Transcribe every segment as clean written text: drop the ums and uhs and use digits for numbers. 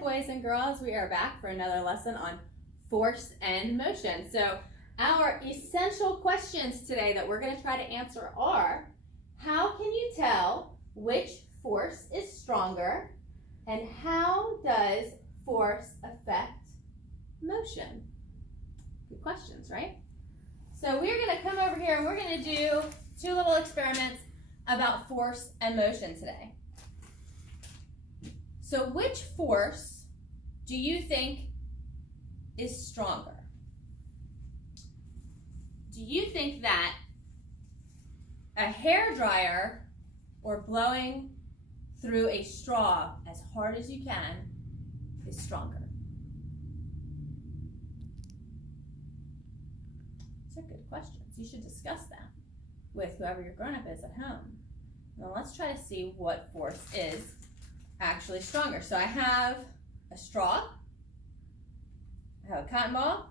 boys and girls. We are back for another lesson on force and motion. So our essential questions today that we're going to try to answer are, how can you tell which force is stronger, and how does force affect motion? Good questions, right? So we're going to come over here and we're going to do two little experiments about force and motion today. So which force do you think is stronger? Do you think that a hairdryer or blowing through a straw as hard as you can is stronger? These are good questions. You should discuss them with whoever your grown-up is at home. Now let's try to see what force is actually stronger. So I have a straw, I have a cotton ball,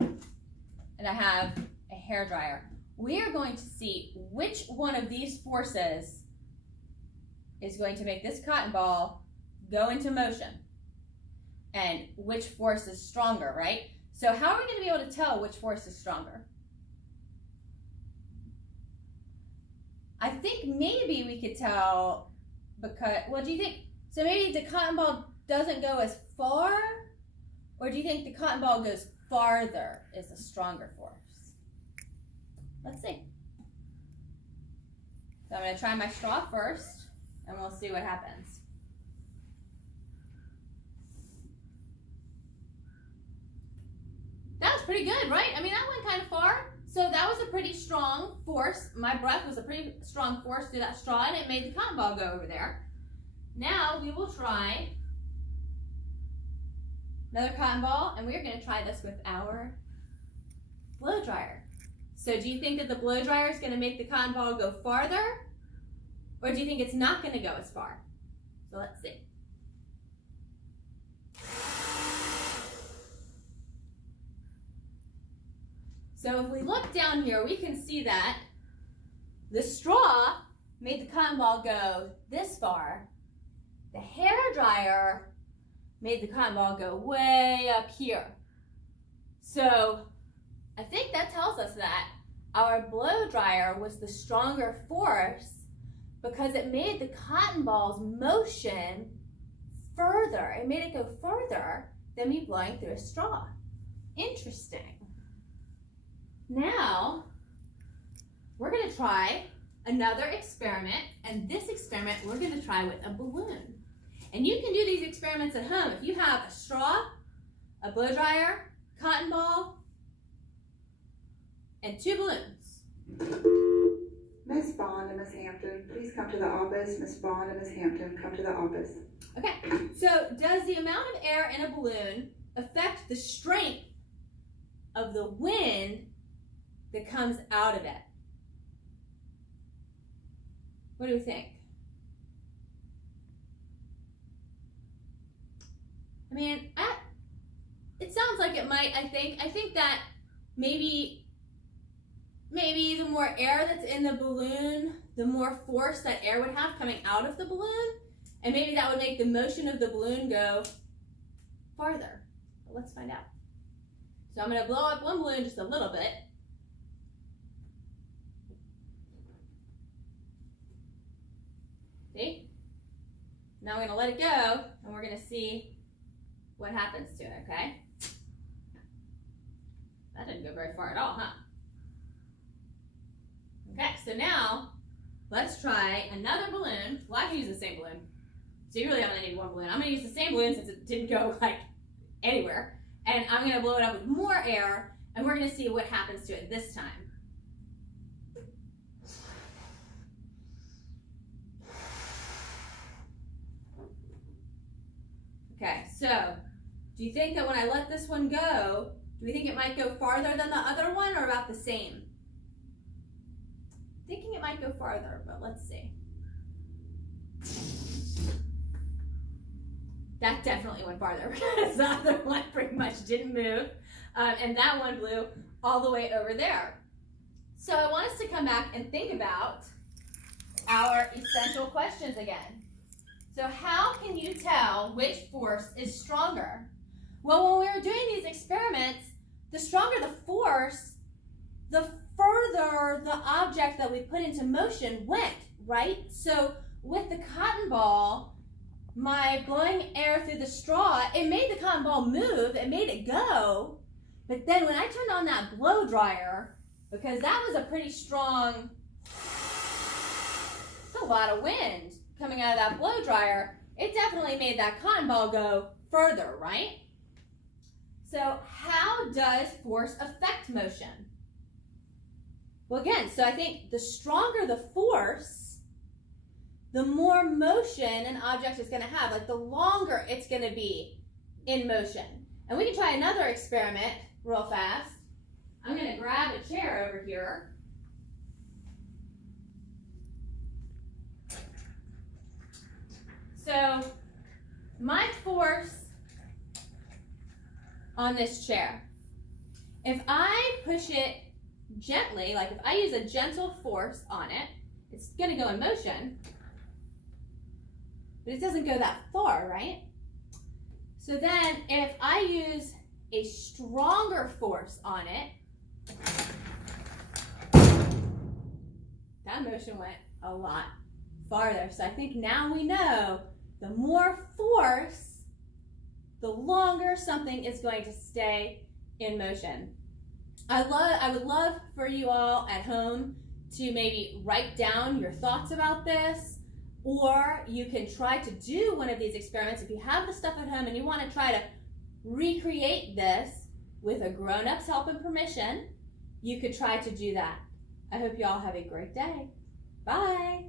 and I have a hairdryer. We are going to see which one of these forces is going to make this cotton ball go into motion and which force is stronger, right? So how are we going to be able to tell which force is stronger? I think maybe we could tell because, what do you think? So maybe the cotton ball doesn't go as far, or do you think the cotton ball goes farther is a stronger force? Let's see. So I'm going to try my straw first, and we'll see what happens. That was pretty good, right? I mean, that went kind of far. So that was a pretty strong force. My breath was a pretty strong force through that straw, and it made the cotton ball go over there. Now we will try another cotton ball, and we're going to try this with our blow dryer. So do you think that the blow dryer is going to make the cotton ball go farther, or do you think it's not going to go as far? So let's see. So if we look down here, we can see that the straw made the cotton ball go this far. The hairdryer made the cotton ball go way up here. So I think that tells us that our blow dryer was the stronger force because it made the cotton ball's motion further. It made it go further than me blowing through a straw. Interesting. Now, we're going to try another experiment, and this experiment we're going to try with a balloon. And you can do these experiments at home. If you have a straw, a blow dryer, cotton ball, and two balloons. Miss Bond and Miss Hampton, please come to the office. Miss Bond and Miss Hampton, come to the office. Okay, so does the amount of air in a balloon affect the strength of the wind that comes out of it? What do you think? I mean, it sounds like it might, I think that maybe the more air that's in the balloon, the more force that air would have coming out of the balloon, and maybe that would make the motion of the balloon go farther. But let's find out. So I'm going to blow up one balloon just a little bit. See? Now I'm going to let it go, and we're going to see what happens to it, okay? That didn't go very far at all, huh? Okay, so now let's try another balloon. Well, I can use the same balloon. So you really only need one balloon. I'm going to use the same balloon since it didn't go like anywhere. And I'm going to blow it up with more air, and we're going to see what happens to it this time. Okay, so do you think that when I let this one go, do we think it might go farther than the other one or about the same? Thinking it might go farther, but let's see. That definitely went farther because the other one pretty much didn't move. And that one blew all the way over there. So I want us to come back and think about our essential questions again. So how can you tell which force is stronger? Well, when we were doing these experiments, the stronger the force, the further the object that we put into motion went, right? So with the cotton ball, my blowing air through the straw, it made the cotton ball move, it made it go. But then when I turned on that blow dryer, because that was a pretty strong, a lot of wind coming out of that blow dryer, it definitely made that cotton ball go further, right? So how does force affect motion? Well, again, so I think the stronger the force, the more motion an object is going to have, like the longer it's going to be in motion. And we can try another experiment real fast. I'm going to grab a chair over here. So my force on this chair, if I push it gently, like if I use a gentle force on it, it's going to go in motion, but it doesn't go that far, right? So then if I use a stronger force on it, that motion went a lot farther. So I think now we know the more force, the longer something is going to stay in motion. I would love for you all at home to maybe write down your thoughts about this, or you can try to do one of these experiments. If you have the stuff at home and you want to try to recreate this with a grown-up's help and permission, you could try to do that. I hope you all have a great day. Bye.